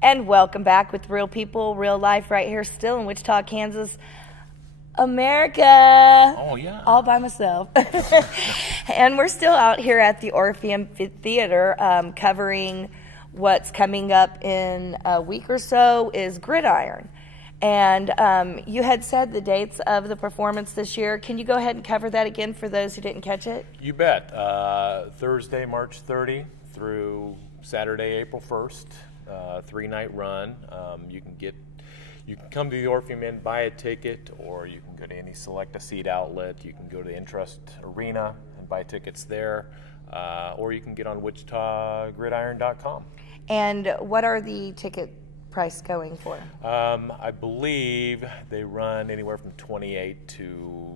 And welcome back with Real People, Real Life, right here still in Wichita, Kansas, America. Oh, yeah. All by myself. And we're still out here at the Orpheum Theater covering what's coming up in a week or so is Gridiron. And you had said the dates of the performance this year. Can you go ahead and cover that again for those who didn't catch it? You bet. Thursday, March 30 through Saturday, April 1st, 3-night run. You can come to the Orpheum Inn, buy a ticket, or you can go to any select a seat outlet. You can go to Intrust Arena and buy tickets there, or you can get on WichitaGridiron.com. And what are the ticket price going for? I believe they run anywhere from 28 to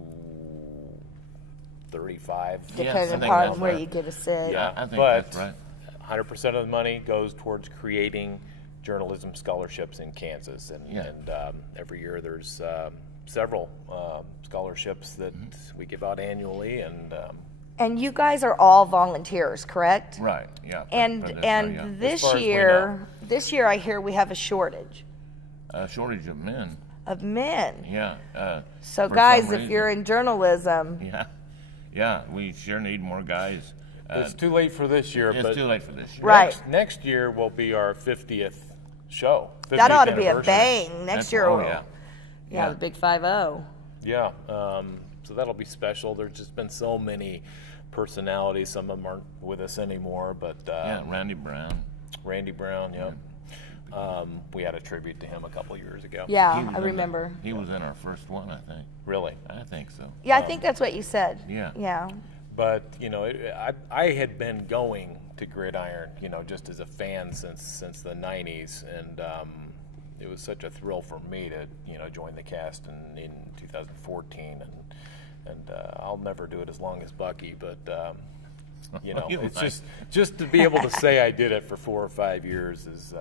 35. Depending upon where you get a sit. Yeah, I think but that's right. 100% of the money goes towards creating journalism scholarships in Kansas, and every year there's several scholarships that we give out annually, And you guys are all volunteers, correct? Right, yeah. And As far as we this year I hear we have a shortage a shortage of men. of men. Yeah. So for guys, some if you're reason. in journalism, Yeah, we sure need more guys. it's too late for this year. It's but too late for this year. Right. Next year will be our 50th show. 50th that ought to be a anniversary. bang. Next year, Oh, will- yeah. yeah, the big 5-0. Yeah, so that'll be special. There's just been so many personalities. Some of them aren't with us anymore, but Yeah, Randy Brown. Randy Brown, we had a tribute to him a couple years ago. Yeah, He was I in remember. He was in our first one, I think. Really. I think so. Yeah, I think that's what you said. Yeah. Yeah. But, I had been going to Gridiron, just as a fan since the 90s, and it was such a thrill for me to, join the cast in 2014, and I'll never do it as long as Bucky, but it's just to be able to say I did it for 4 or 5 years is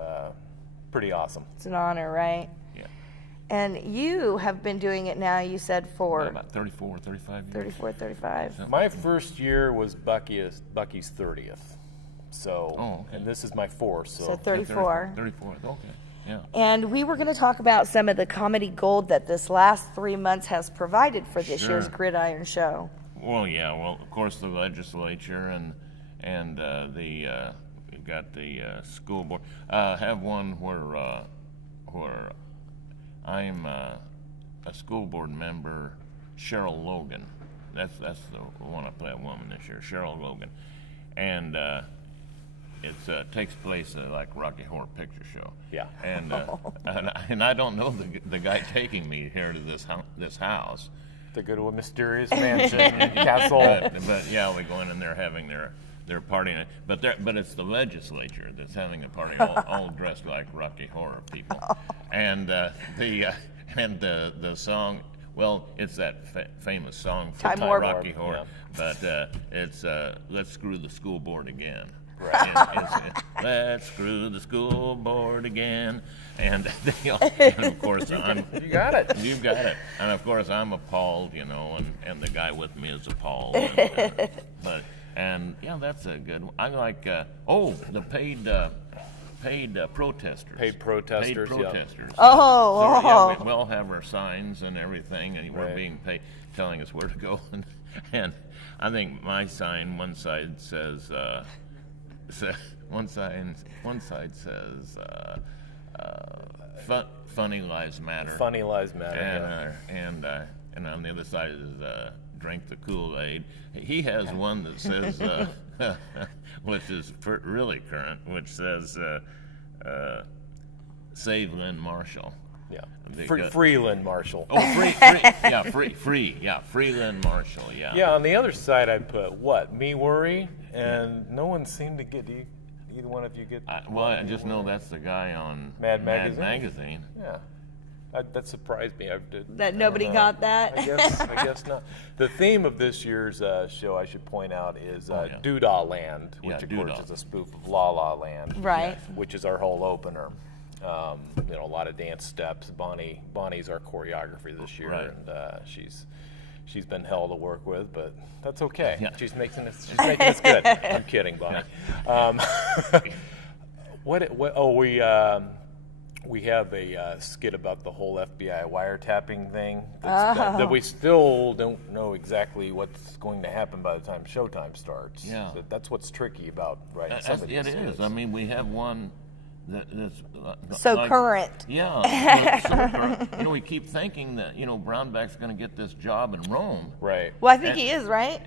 pretty awesome. It's an honor, right? Yeah. And you have been doing it now, you said, for About 34, 35 years. 34, 35. My first year was Bucky's 30th, so Oh, okay. and this is my fourth, So so 34. 34, okay. Yeah. And we were going to talk about some of the comedy gold that this last 3 months has provided for this year's Sure. Gridiron show. Well, yeah. Well, of course, the legislature and we've got the school board. Have one where I'm a school board member, Cheryl Logan. That's the one I play a woman this year, Cheryl Logan, and it takes place like Rocky Horror Picture Show. Yeah. And I don't know the guy taking me here to this house. to go to a mysterious mansion, castle. But yeah, we go in and they're having their party, but it's the legislature that's having a party, all dressed like Rocky Horror people, and the song. Well, it's that famous song from Time Warp. Rocky Horror, Yeah. but it's "Let's Screw the School Board Again." Right. And let's screw the school board again, and of course I'm. You got it. You got it. And of course I'm appalled, and the guy with me is appalled. And yeah, that's a good one. I like the paid protesters. Paid protesters, Paid yeah. protesters. Oh, So, yeah, oh. we all have our signs and everything, and we're Right. being paid, telling us where to go. And I think my sign, one side says, one side says, "Funny Lives Matter." Funny Lives Matter. And and on the other side is "Drink the Kool-Aid." He has one that says, which is really current, which says, "Save Lynn Marshall." Yeah. Because- Freeland Marshall. Oh, free Lynn Marshall, yeah. Yeah, on the other side I put, me worry? And no one seemed to get, either one of you get? I just know that's the guy on Mad Magazine. Magazine. Yeah. That surprised me. That nobody got that? I guess not. The theme of this year's show, I should point out, is yeah. Doodah Land, which Yeah, of course Doodah. is a spoof of La La Land, Right. which is our whole opener. A lot of dance steps. Bonnie's our choreography this year, Right. and she's been hell to work with, but that's okay. Yeah. She's making us good. I'm kidding, Bonnie. We have a skit about the whole FBI wiretapping thing that we still don't know exactly what's going to happen by the time showtime starts. Yeah. That's what's tricky about writing some of these It is. skits. I mean, we have one that's So like- current. Yeah. so current. We keep thinking that Brownback's going to get this job in Rome. Right. Well, I think he is, right?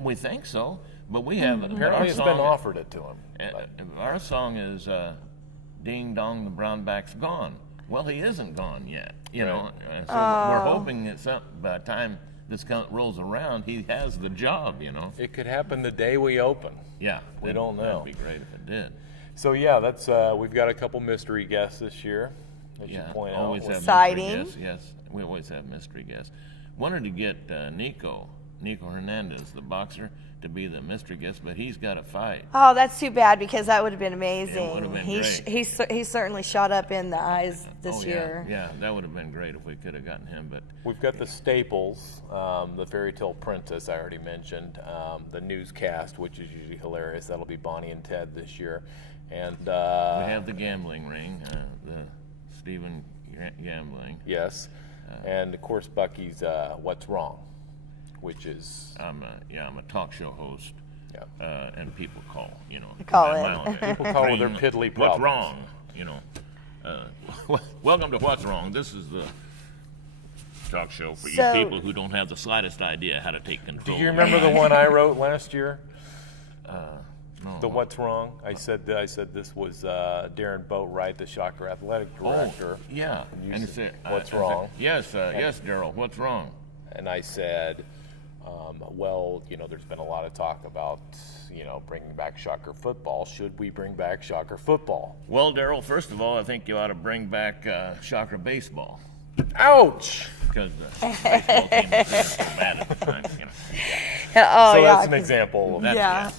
We think so, but we have Apparently it's been offered it to him. Our song is "Ding Dong, the Brownback's Gone." Well, he isn't gone yet, know. So we're hoping that by the time this rolls around, he has the job, It could happen the day we open. Yeah, We don't know. That'd be great if it did. So yeah, that's we've got a couple mystery guests this year, as you point out. always have Exciting. mystery guests. Yes, we always have mystery guests. Wanted to get Nico Hernandez, the boxer, to be the mystery guest, but he's got to fight. Oh, that's too bad because that would have been amazing. It would have been great. He certainly shot up in the eyes this year. Yeah, that would have been great if we could have gotten him, but We've got the staples, the Fairy Tale Princess I already mentioned, the newscast, which is usually hilarious. That'll be Bonnie and Ted this year, and we have the gambling ring, the Stephen Gambling. yes, and of course Bucky's What's Wrong, which is I'm a talk show host, yeah. and people call, Call my People call with their piddly What's problems. wrong? Welcome to What's Wrong. This is the talk show for So- you people who don't have the slightest idea how to take Do control. you remember the one I wrote last year? No. The What's Wrong? I said this was Darren Boatwright, the Shocker athletic director. Yeah. you And said, said, "What's wrong?" Yes, Daryl. What's wrong? And I said, well, there's been a lot of talk about, bringing back Shocker football. Should we bring back Shocker football? Well, Daryl, first of all, I think you ought to bring back Shocker baseball, Ouch! because the baseball team was so bad at the time. Oh, So yeah. that's an example. Of Yeah.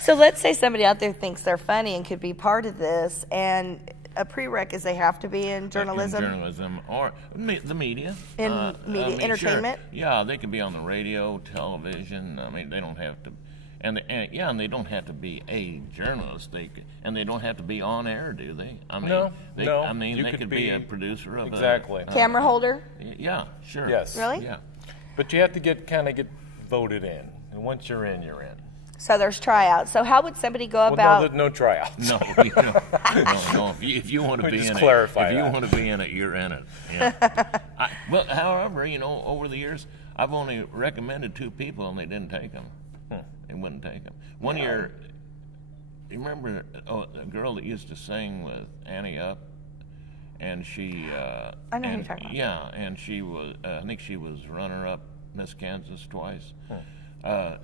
So let's say somebody out there thinks they're funny and could be part of this, and a prereq is they have to be in journalism. In journalism or the media. In media, sure. entertainment? Yeah, they can be on the radio, television. I mean, they don't have to, and they don't have to be a journalist. And they don't have to be on air, do they? I mean, No. I mean, You they could could be a producer of exactly. Camera holder? Yeah, sure. Yes. Really? Yeah. But you have to get voted in. And once you're in, you're in. So there's tryouts. So how would somebody go Well, about? no tryouts. No, no. If you want to Let me be just in clarify it, if you that. want to be in it, you're in it. Yeah. Well, however, over the years, I've only recommended 2 people, and they didn't take them. They wouldn't take them. One year, you remember a girl that used to sing with Annie Up, and she. I know who you're talking about. Yeah, and she was. I think she was runner-up Miss Kansas twice.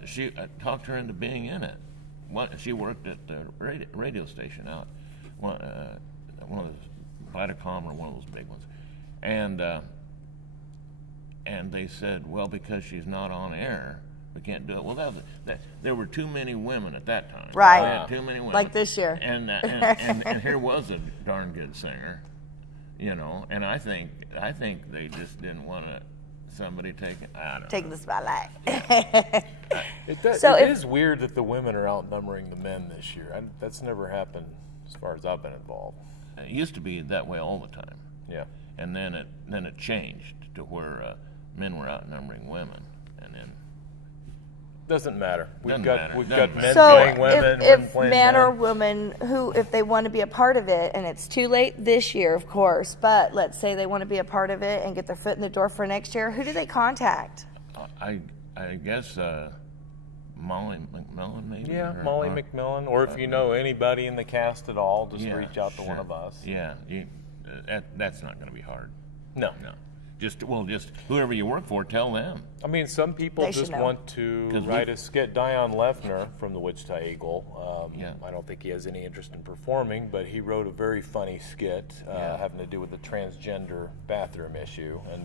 She talked her into being in it. She worked at the radio station out, one of those, Viacom or one of those big ones, and they said, well, because she's not on air, we can't do it. Well, there were too many women at that time. Right. They had too many women. Like this year. And here was a darn good singer, And I think they just didn't want somebody taking. I don't know. Taking the spotlight. So it is weird that the women are outnumbering the men this year. That's never happened as far as I've been involved. It used to be that way all the time, Yeah. and then it changed to where men were outnumbering women, and then Doesn't matter. We've Doesn't got matter. we've Doesn't got matter. men So playing women, women if playing man men. or woman who, if they want to be a part of it, and it's too late this year, of course, but let's say they want to be a part of it and get their foot in the door for next year, who do they contact? I guess Molly McMillan maybe. Yeah, or- Molly or- McMillan, or if you know anybody in the cast at all, just yeah, reach out to one sure. of us. Yeah, that's not going to be hard. No. No, just whoever you work for, tell them. I mean, some people They should just know. want to 'Cause write a skit. Dion Lefner from the Wichita Eagle. Yeah. I don't think he has any interest in performing, but he wrote a very funny skit having to do with the transgender bathroom issue, and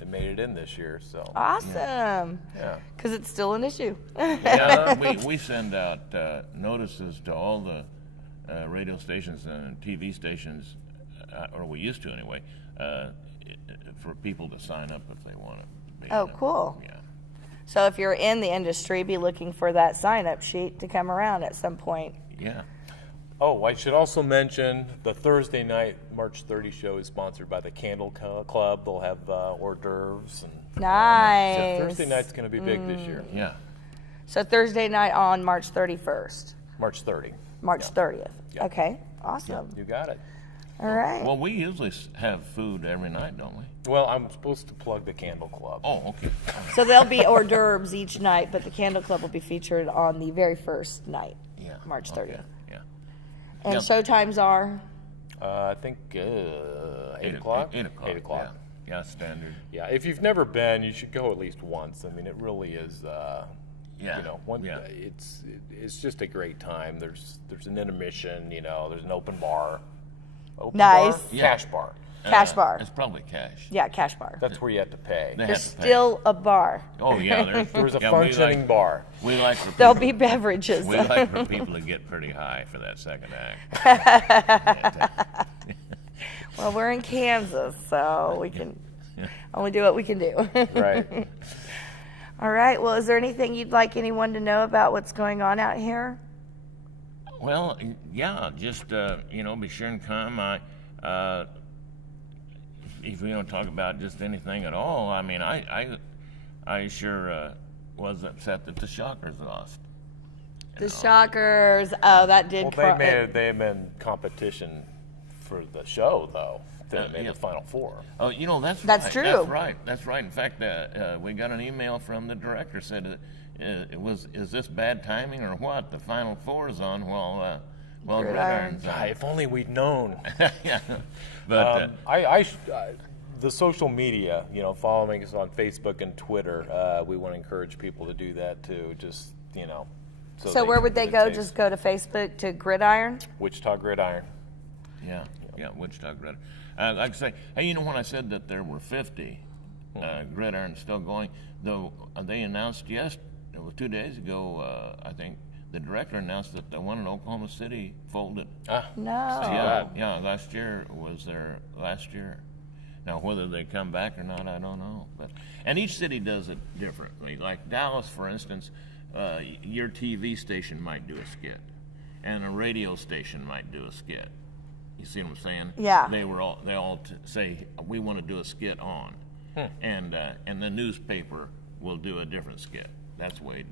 it made it in this year. So Awesome. yeah. Because it's still an issue. Yeah, we send out notices to all the radio stations and TV stations, or we used to anyway, for people to sign up if they want to. Oh, cool. Yeah. So if you're in the industry, be looking for that sign-up sheet to come around at some point. Yeah. Oh, I should also mention the Thursday night March 30 show is sponsored by the Candle Club. They'll have hors d'oeuvres. And Nice. so Thursday night's going to be big this year. Yeah. So Thursday night on March 31st, March 30. March 30th. Yeah. Okay, awesome. You got it. All right. Well, we usually have food every night, don't we? Well, I'm supposed to plug the Candle Club. Oh, okay. So there'll be hors d'oeuvres each night, but the Candle Club will be featured on the very first night, Yeah. March 30th. Okay. Yeah. And Yep. showtimes are? I think 8 o'clock. 8 o'clock. 8 o'clock. Yeah. Yeah, standard. Yeah, if you've never been, you should go at least once. I mean, it really is. Yeah, You know, yeah. it's just a great time. There's an intermission. You know, there's an open bar. Open Nice. bar? Yeah. Cash bar. Cash bar. It's probably cash. Yeah, cash bar. That's where you have to pay. They There's have to pay. still a bar. Oh, yeah. There was a yeah, we functioning like- bar. We like for There'll people, be beverages. we like for people to get pretty high for that second act. Well, we're in Kansas, so we can only do what we can do. Right. All right. Well, is there anything you'd like anyone to know about what's going on out here? Well, yeah, just, be sure and come. If we don't talk about just anything at all, I mean, I sure was upset that the Shockers lost. The Shockers. Oh, that did. Well, they have been competition for the show though. They made yeah. the Final Four. Oh, that's That's right. true. That's right. That's right. In fact, we got an email from the director said, "Is this bad timing or what? The Final Four is on while Gridiron's on." If only we'd known. Yeah, but The social media, following us on Facebook and Twitter, we want to encourage people to do that too. Just So where would they get a go? taste. Just go to Facebook to Gridiron? Wichita Gridiron. yeah, Wichita Gridiron. Like I say, hey, when I said that there were 50 Gridiron still going, though they announced it was 2 days ago. I think the director announced that the one in Oklahoma City folded. No. Yeah, last year was their last year. Now, whether they come back or not, I don't know. And each city does it differently. Like Dallas, for instance, your TV station might do a skit, and a radio station might do a skit. You see what I'm saying? Yeah. They all say we want to do a skit on, and the newspaper will do a different skit. That's the way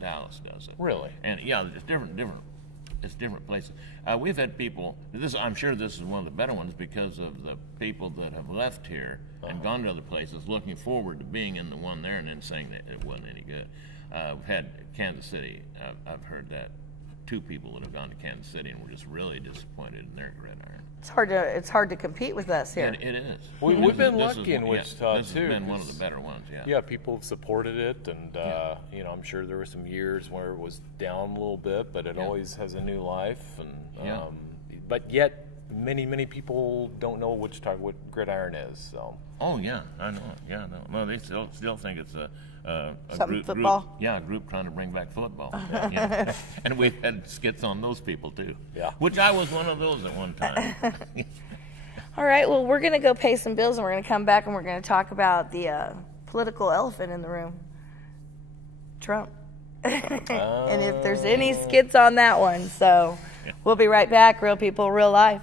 Dallas does it. Really? And yeah, it's different. It's different places. We've had people. I'm sure this is one of the better ones because of the people that have left here and gone to other places, looking forward to being in the one there, and then saying that it wasn't any good. We've had Kansas City. I've heard that 2 people that have gone to Kansas City and were just really disappointed in their Gridiron. It's hard to compete with us here. It is. We've been This is lucky in one- Wichita, this too, has been one of 'cause- the better ones. Yeah. Yeah, people have supported it, and I'm sure there were some years where it was down a little bit, but it always has a new life. And Yeah. but yet, many people don't know what Gridiron is. So Oh yeah, I know. Yeah, no, they still think it's a Something group, football? Yeah, a group trying to bring back football. Yeah. And we've had skits on those people too. Yeah. Which I was one of those at one time. All right, well, we're going to go pay some bills, and we're going to come back, and we're going to talk about the political elephant in the room, Trump. And if there's any skits on that one. So we'll be right back. Real people, real life.